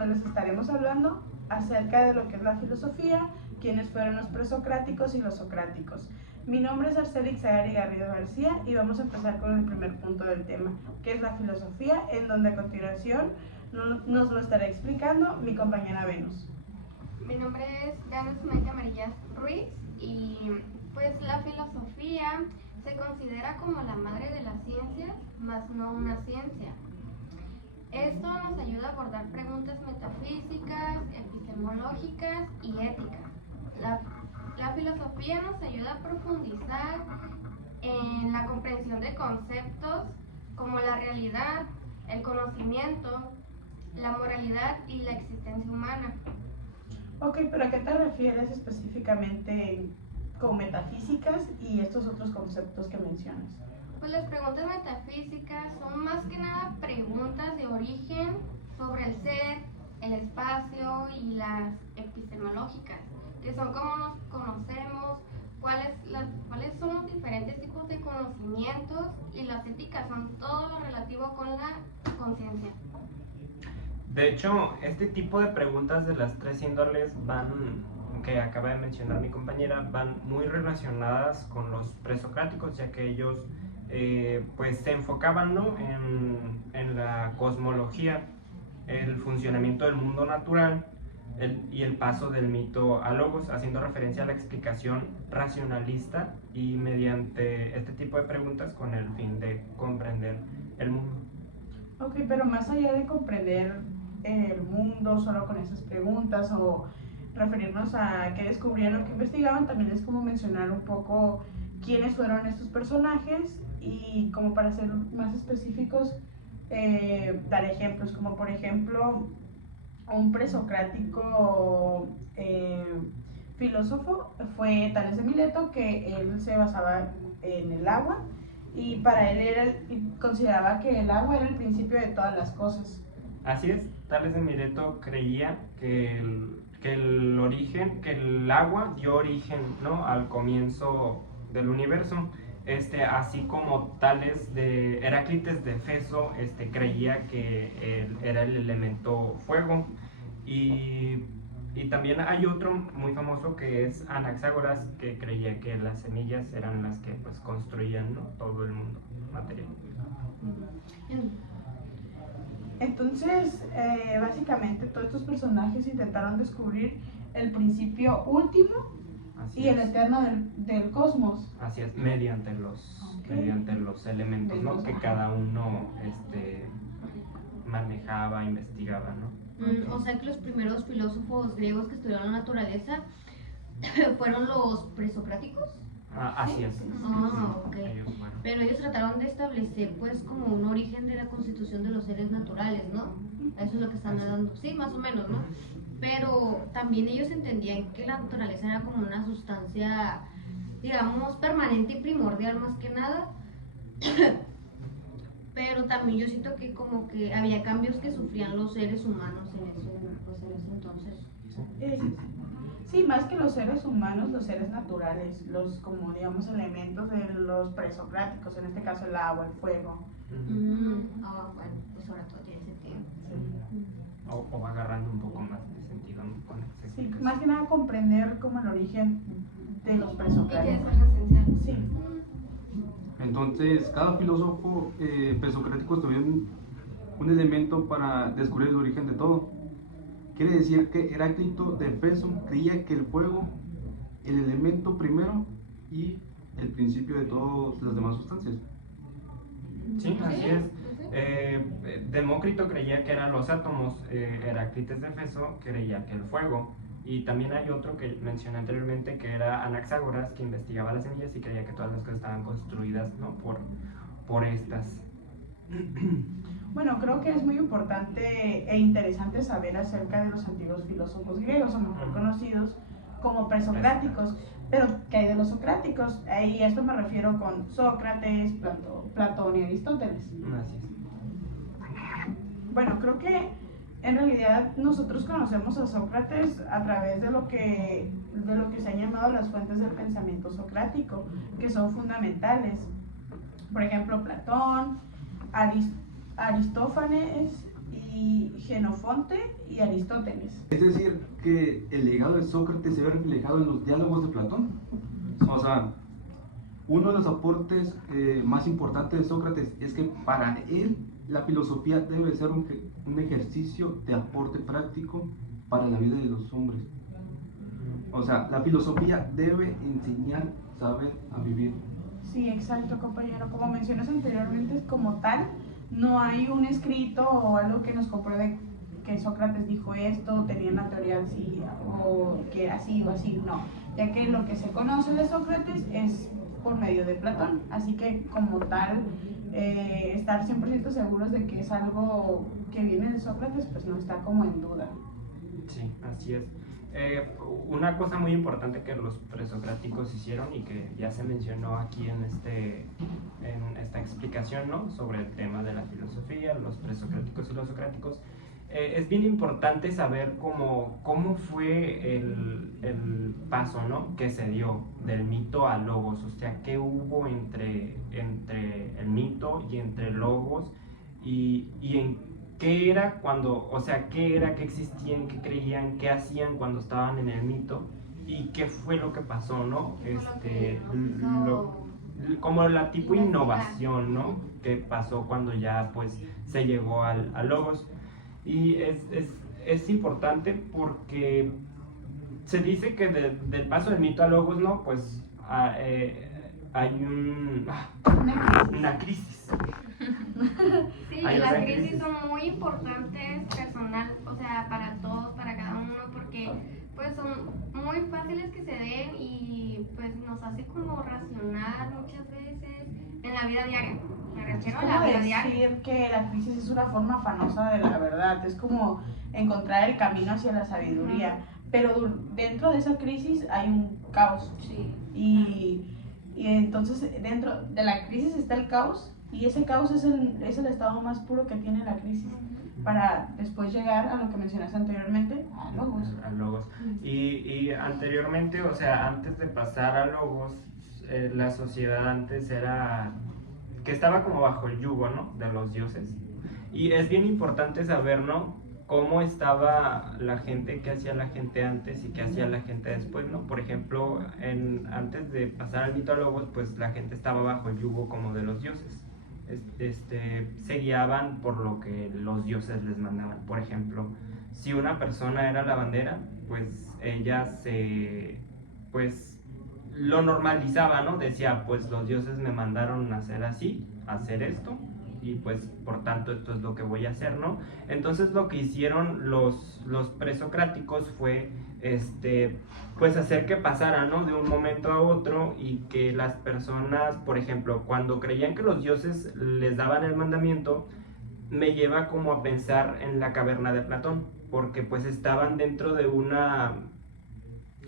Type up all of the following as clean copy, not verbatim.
donde les estaremos hablando acerca de lo que es la filosofía, quiénes fueron los presocráticos y los socráticos. Mi nombre es Arcelia Ixagari Garrido García y vamos a empezar con el primer punto del tema, que es la filosofía, en donde a continuación nos lo estará explicando mi compañera Venus. Mi nombre es Venus Maite Amarillas Ruiz y pues la filosofía se considera como la madre de las ciencias, más no una ciencia. Esto nos ayuda a abordar preguntas metafísicas, epistemológicas y éticas. La filosofía nos ayuda a profundizar en la comprensión de conceptos como la realidad, el conocimiento, la moralidad y la existencia humana. Ok, pero ¿a qué te refieres específicamente con metafísicas y estos otros conceptos que mencionas? Pues las preguntas metafísicas son más que nada preguntas de origen sobre el ser, el espacio y las epistemológicas, que son cómo nos conocemos, cuáles son los diferentes tipos de conocimientos, y las éticas son todo lo relativo con la conciencia. De hecho, este tipo de preguntas de las tres índoles que acaba de mencionar mi compañera, van muy relacionadas con los presocráticos, ya que ellos pues se enfocaban, ¿no?, en la cosmología, el funcionamiento del mundo natural y el paso del mito a logos, haciendo referencia a la explicación racionalista y mediante este tipo de preguntas con el fin de comprender el mundo. Ok, pero más allá de comprender el mundo solo con esas preguntas o referirnos a qué descubrieron, qué investigaban, también es como mencionar un poco quiénes fueron estos personajes y como para ser más específicos, dar ejemplos, como por ejemplo un presocrático filósofo fue Tales de Mileto, que él se basaba en el agua y para él consideraba que el agua era el principio de todas las cosas. Así es, Tales de Mileto creía que el agua dio origen, ¿no?, al comienzo del universo. Así como Heráclites de Éfeso creía que era el elemento fuego. Y también hay otro muy famoso que es Anaxágoras, que creía que las semillas eran las que pues construían, ¿no?, todo el mundo material. Entonces, básicamente todos estos personajes intentaron descubrir el principio último y el eterno del cosmos. Así es, mediante los elementos, ¿no?, que cada uno manejaba, investigaba, ¿no? O sea que los primeros filósofos griegos que estudiaron la naturaleza fueron los presocráticos. Así es. Ok. Pero ellos trataron de establecer pues como un origen de la constitución de los seres naturales, ¿no? Eso es lo que están dando, sí, más o menos, ¿no? Pero también ellos entendían que la naturaleza era como una sustancia, digamos, permanente y primordial más que nada. Pero también yo siento que como que había cambios que sufrían los seres humanos en ese entonces. Sí, más que los seres humanos, los seres naturales, los como digamos elementos de los presocráticos, en este caso el agua, el fuego. Bueno, pues ahora todo tiene sentido. Sí. O va agarrando un poco más de sentido, ¿no?, con esta explicación. Sí, más que nada comprender como el origen de los presocráticos. Y que eso es esencial. Sí. Entonces, cada filósofo presocrático tuvieron un elemento para descubrir el origen de todo. Quiere decir que Heráclito de Éfeso creía que el fuego, el elemento primero y el principio de todas las demás sustancias. Sí, así es. Demócrito creía que eran los átomos, Heráclites de Éfeso creía que el fuego. Y también hay otro que mencioné anteriormente, que era Anaxágoras, que investigaba las semillas y creía que todas las cosas estaban construidas, ¿no?, por estas. Bueno, creo que es muy importante e interesante saber acerca de los antiguos filósofos griegos, o mejor conocidos como presocráticos. Pero, ¿qué hay de los socráticos? Y esto me refiero con Sócrates, Platón y Aristóteles. Así es. Bueno, creo que en realidad nosotros conocemos a Sócrates a través de lo que se han llamado las fuentes del pensamiento socrático, que son fundamentales. Por ejemplo, Platón, Aristófanes y Jenofonte y Aristóteles. Es decir, que el legado de Sócrates se ve reflejado en los diálogos de Platón. O sea, uno de los aportes más importantes de Sócrates es que para él la filosofía debe ser un ejercicio de aporte práctico para la vida de los hombres. O sea, la filosofía debe enseñar, saber a vivir. Sí, exacto, compañero. Como mencionas anteriormente, como tal, no hay un escrito o algo que nos compruebe que Sócrates dijo esto, tenía una teoría así, o que así o así, no. Ya que lo que se conoce de Sócrates es por medio de Platón. Así que, como tal, estar 100% seguros de que es algo que viene de Sócrates, pues no está como en duda. Sí, así es. Una cosa muy importante que los presocráticos hicieron y que ya se mencionó aquí en esta explicación, ¿no?, sobre el tema de la filosofía, los presocráticos y los socráticos, es bien importante saber cómo fue el paso, ¿no?, que se dio del mito a logos, o sea, qué hubo entre el mito y entre logos y en qué era cuando, o sea, qué era, qué existían, qué creían, qué hacían cuando estaban en el mito y qué fue lo que pasó, ¿no? Como la tipo innovación, ¿no?, que pasó cuando ya pues se llegó al logos. Y es importante porque se dice que del paso del mito al logos, ¿no?, pues hay una crisis. Sí, las crisis son muy importantes personal, o sea, para todos, para cada uno, porque pues son muy fáciles que se den y pues nos hace como racionar muchas veces en la vida diaria. Me refiero a la vida diaria. Decir que la crisis es una forma afanosa de la verdad, es como encontrar el camino hacia la sabiduría, pero dentro de esa crisis hay un caos. Sí. Y entonces dentro de la crisis está el caos y ese caos es el estado más puro que tiene la crisis para después llegar a lo que mencionaste anteriormente, a logos. A logos. Y anteriormente, o sea, antes de pasar a logos, la sociedad antes era que estaba como bajo el yugo, ¿no?, de los dioses. Y es bien importante saber, ¿no?, cómo estaba la gente, qué hacía la gente antes y qué hacía la gente después, ¿no? Por ejemplo, antes de pasar al mito a logos, pues la gente estaba bajo el yugo como de los dioses. Se guiaban por lo que los dioses les mandaban. Por ejemplo, si una persona era lavandera, pues ella pues lo normalizaba, ¿no? Decía, pues los dioses me mandaron a hacer así, a hacer esto, y pues por tanto esto es lo que voy a hacer, ¿no? Entonces lo que hicieron los presocráticos fue pues hacer que pasara, ¿no?, de un momento a otro, y que las personas, por ejemplo, cuando creían que los dioses les daban el mandamiento, me lleva como a pensar en la caverna de Platón, porque pues estaban dentro de una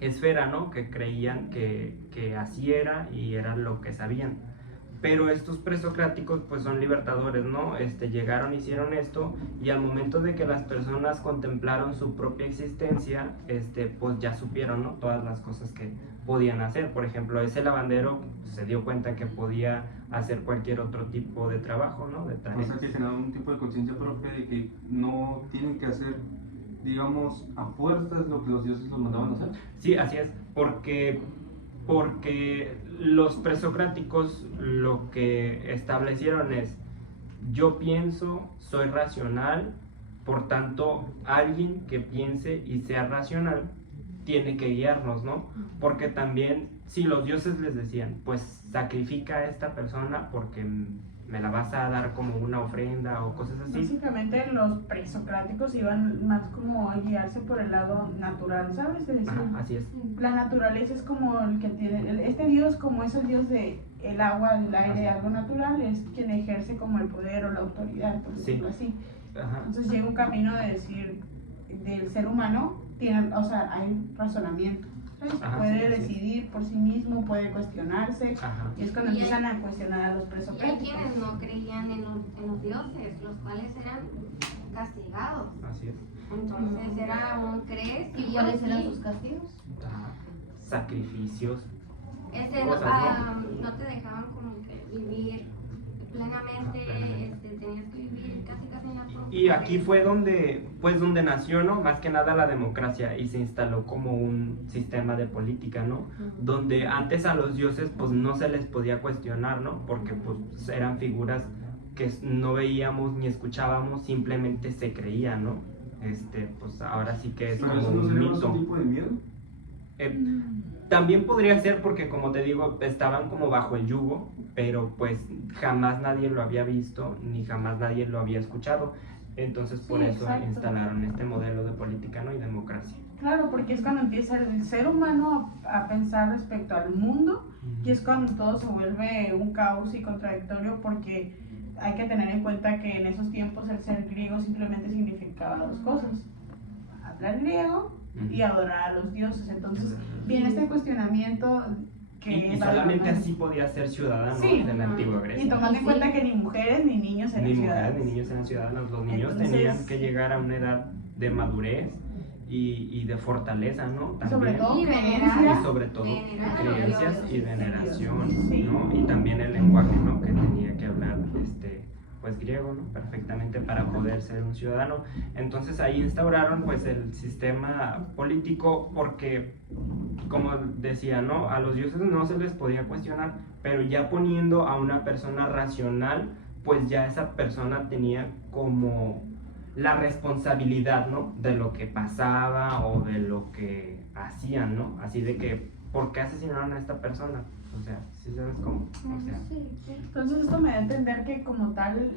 esfera, ¿no?, que creían que así era y era lo que sabían. Pero estos presocráticos pues son libertadores, ¿no? Llegaron, hicieron esto, y al momento de que las personas contemplaron su propia existencia, pues ya supieron, ¿no?, todas las cosas que podían hacer. Por ejemplo, ese lavandero se dio cuenta que podía hacer cualquier otro tipo de trabajo, ¿no?, de tareas. O sea, que generaron un tipo de conciencia propia de que no tienen que hacer, digamos, a fuerzas lo que los dioses los mandaban a hacer. Sí, así es, porque los presocráticos lo que establecieron es: yo pienso, soy racional, por tanto alguien que piense y sea racional tiene que guiarnos, ¿no? Porque también, si los dioses les decían, pues sacrifica a esta persona porque me la vas a dar como una ofrenda o cosas así. Básicamente los presocráticos iban más como a guiarse por el lado natural, ¿sabes? Es decir, así es. La naturaleza es como el que tiene, este dios, como es el dios de el agua, el aire, algo natural, es quien ejerce como el poder o la autoridad, por decirlo así. Entonces llega un camino de decir, del ser humano, o sea, hay razonamiento. Puede decidir por sí mismo, puede cuestionarse, y es cuando empiezan a cuestionar a los presocráticos. Y hay quienes no creían en los dioses, los cuales eran castigados. Así es. Entonces era un crees. ¿Y cuáles eran sus castigos? Sacrificios. No te dejaban como que vivir plenamente, tenías que vivir casi en la Y aquí fue donde, pues donde nació, ¿no? Más que nada la democracia y se instaló como un sistema de política, ¿no? Donde antes a los dioses pues no se les podía cuestionar, ¿no? Porque pues eran figuras que no veíamos ni escuchábamos, simplemente se creían, ¿no? Pues ahora sí que es ¿Pero como eso no un sería más mito. un tipo de miedo? También podría ser porque, como te digo, estaban como bajo el yugo, pero pues jamás nadie lo había visto ni jamás nadie lo había escuchado. Entonces por Sí, eso exacto. instalaron este modelo de política, ¿no? Y democracia. Claro, porque es cuando empieza el ser humano a pensar respecto al mundo y es cuando todo se vuelve un caos y contradictorio, porque hay que tener en cuenta que en esos tiempos el ser griego simplemente significaba dos cosas: hablar griego y adorar a los dioses. Entonces viene este cuestionamiento que Y va de la solamente mano. así podía ser ciudadano Sí. de la antigua Y Grecia. tomando en cuenta que ni mujeres ni niños eran Ni mujeres ciudadanos. ni niños eran ciudadanos. Los niños Entonces- tenían que llegar a una edad de madurez y de fortaleza, ¿no? Sobre todo Y creencias. Y sobre todo veneración. creencias y veneración, Sí. ¿no? Y también el lenguaje, ¿no? Que tenía que hablar, pues griego, ¿no? Perfectamente para poder ser un ciudadano. Entonces ahí instauraron pues el sistema político porque, como decía, ¿no? A los dioses no se les podía cuestionar, pero ya poniendo a una persona racional, pues ya esa persona tenía como la responsabilidad, ¿no? De lo que pasaba o de lo que hacían, ¿no? Así de que, ¿por qué asesinaron a esta persona? O sea, ¿sí sabes cómo? O sea, Entonces esto me da a entender que como tal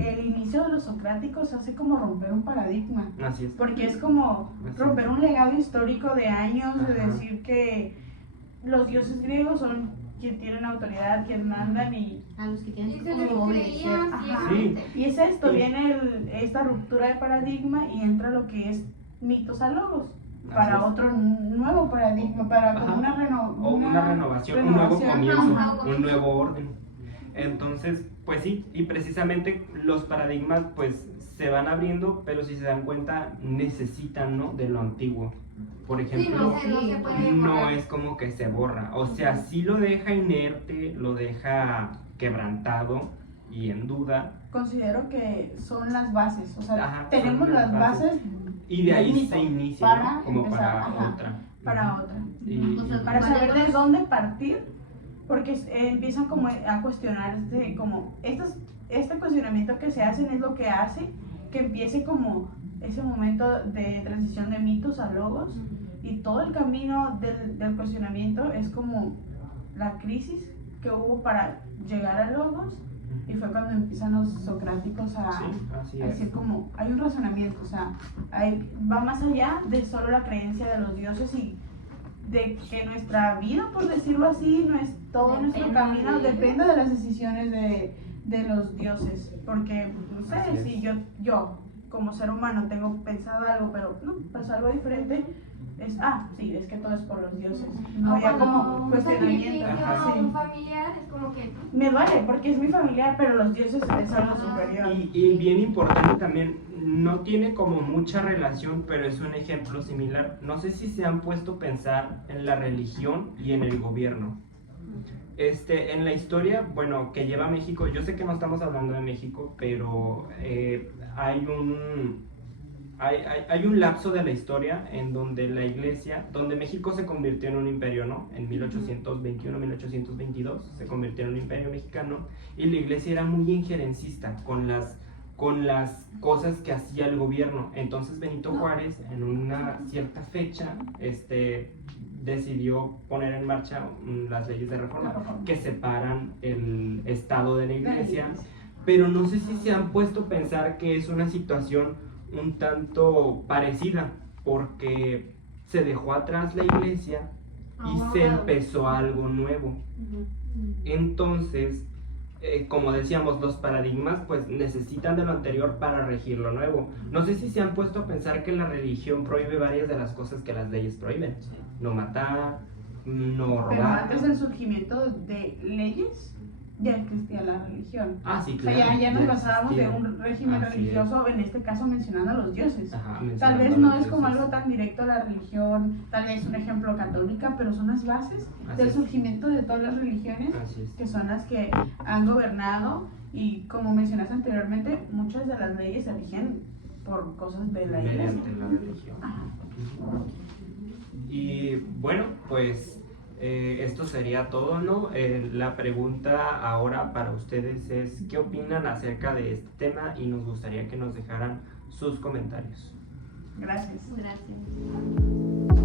el inicio de los socráticos hace como romper un paradigma, así es. porque es como Así es. romper un legado histórico de años, de Ajá. decir que los dioses griegos son quien tienen autoridad, quien mandan, y A los que tienen Y que se les como creía obedecer. Ajá. ciegamente. es esto, Sí. viene esta ruptura de paradigma y entra lo que es mitos a logos, para Así es. otro nuevo paradigma, para como Ajá. una, O una renovación, un nuevo comienzo, ajá. un nuevo orden. Entonces, pues sí, y precisamente los paradigmas pues se van abriendo, pero si se dan cuenta necesitan, ¿no? De lo antiguo. Por Sí, ejemplo, no se puede no borrar. es como que se borra, o sea, sí lo deja inerte, lo deja quebrantado y en duda, Considero que son las bases, o sea, Ajá, tenemos son las las bases y de ahí del mito se inicia, para ¿no? Como empezar, para ajá, otra. para otra. Y- O sea, Para Vale, saber de pues. dónde partir, porque empiezan como a cuestionar, como este cuestionamiento que se hacen es lo que hace que empiece como ese momento de transición de mitos a logos, y todo el camino del cuestionamiento es como la crisis que hubo para llegar a logos, y fue cuando empiezan los socráticos a, Sí, así a es. decir como hay un razonamiento, o sea, va más allá de solo la creencia de los dioses y de que nuestra vida, por decirlo así, todo nuestro Depende camino de depende de las decisiones de los dioses, porque no Así sé, es. si yo como ser humano tengo pensado algo, pero no, pasó algo diferente, sí, es que todo es por los dioses, no O había cuando como un cuestionamiento. sacrificio Ajá. a un familiar es como que Me duele porque es mi familiar, pero los dioses son lo superior. Y bien importante también, no tiene como mucha relación, pero es un ejemplo similar. No sé si se han puesto a pensar en la religión y en el gobierno. En la historia, bueno, que lleva México, yo sé que no estamos hablando de México, pero hay un lapso de la historia en donde la iglesia, donde México se convirtió en un imperio, ¿no? En 1821, 1822 se convirtió en un imperio mexicano, y la iglesia era muy injerencista con las cosas que hacía el gobierno. Entonces Benito Juárez, en una cierta fecha, decidió poner en marcha las leyes de reforma que separan el Estado de la iglesia. Pero no sé si se han puesto a pensar que es una situación un tanto parecida, porque se dejó atrás la iglesia y se empezó algo nuevo. Entonces, como decíamos, los paradigmas pues necesitan de lo anterior para regir lo nuevo. No sé si se han puesto a pensar que la religión prohíbe varias de las cosas que las leyes prohíben. No matar, no Pero robar. antes del surgimiento de leyes, ya existía la religión. Ah, sí, O sea, claro. ya nos basábamos de existía. un régimen Así religioso, en este caso mencionando a los dioses. Ajá, Tal mencionando vez a no los es como dioses. algo tan directo a la religión, tal vez un ejemplo católica, pero son las bases Así del es. surgimiento de todas las religiones, Así es. que son las que han gobernado Y como mencionaste anteriormente, muchas de las leyes se rigen por cosas de la iglesia. Mediante la religión. Ajá. Y bueno, pues esto sería todo, ¿no? La pregunta ahora para ustedes es ¿qué opinan acerca de este tema? Y nos gustaría que nos dejaran sus comentarios. Gracias. Gracias.